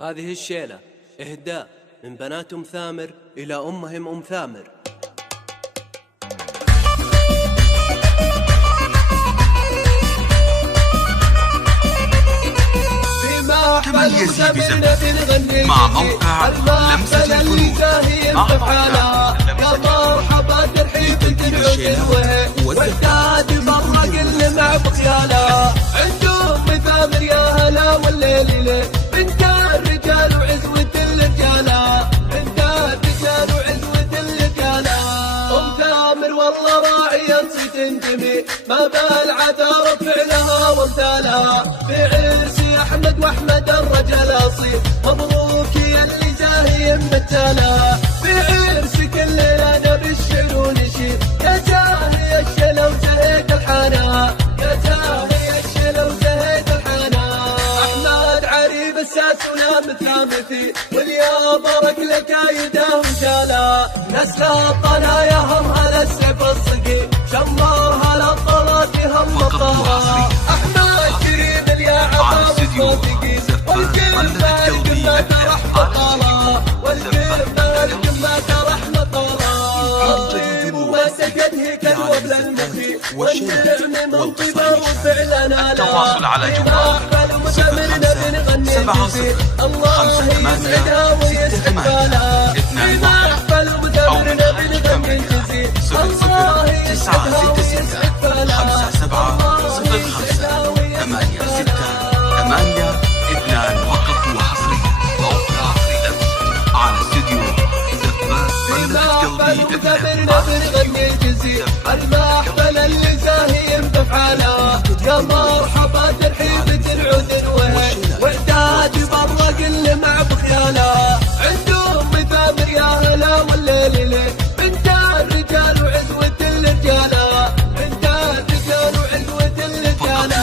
هذه الشيلة إهداء من بنات أم ثامر إلى أمهم أم ثامر. تميزي بزمن مع موقع لمسة الفنون يا مرحبا ترحيب الشيلة والداد برق اللي مع بخياله عندهم مثامر يا هلا والليل ليل انت الرجال وعزوة الرجالة انت الرجال وعزوة الرجالة ام ثامر والله راعية نسيت تنجمي ما بالعذار فعلها وامثالها في عرسي احمد واحمد الرجل اصيل مبروك يا اللي زاهي متاله في عرسك الليله نبي الشعر ونشيد يا جاهي الشلا وزهيد الحنا يا جاهي الشلا وزهيد الحنا احمد عريب الساس ونام ثامثي واليا بارك لك ايده وجالا نسخ الطناياهم على السيف الصقي شمرها للطلات هم مطارها احمد كريم اليا عطا بالصوتقي والكل مالك ما ترح مطارها والكل مالك ما ترح مطارها طيب وما سكت هيك الوبل المخي والنعم من طبا وفعلنا التواصل على جوال 05 الله يسعدها ويستقبلها بما احفل ومثمرنا بنغني الجزيل الله يسعدها ويستقبلها 8 2 وقف وحصري موقع على استديو ومثمرنا بنغني الجزيل المحفل اللي زاهي بفعالها يا مرحبا ترحيب ترعد وعداد برق اللي مع بخيالها عندهم مثامر يا هلا والليل ليل انت الرجال وعزوة الرجالة انت الرجال وعزوة الرجالة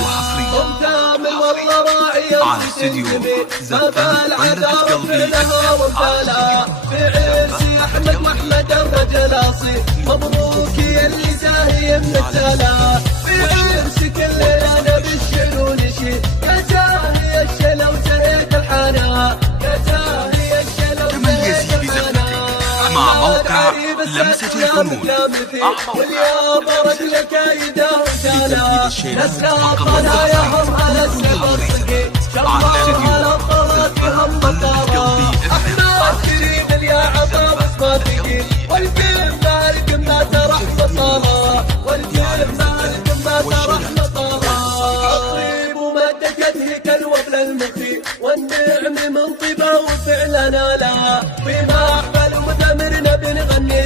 ام ثامر والله راعية تنجمي ما بالعذاب فعلها وامثالها في عرسي احمد واحمد الرجل اصيل مبروك يا اللي زاهي متاله في عرسك الليله نبي الشعر ونشيد يا جاهي الشلا وزهيد الحنا يا جاهي الشلا تميزي بزمن مع موقع لمسة الفنون واليا بارك لك ايده وجالا نسخ طناياهم على السبر الصقي شمرها للطلات هم مطارها احمد كريم اليا عطا بصماتقي والكل مالك ما ترح مطارها والكل مالك ما ترح مطارها طيب وما دكت هيك الوبل المخي والنعم من طبا وفعلنا لها بما احفل ومثمرنا بنغني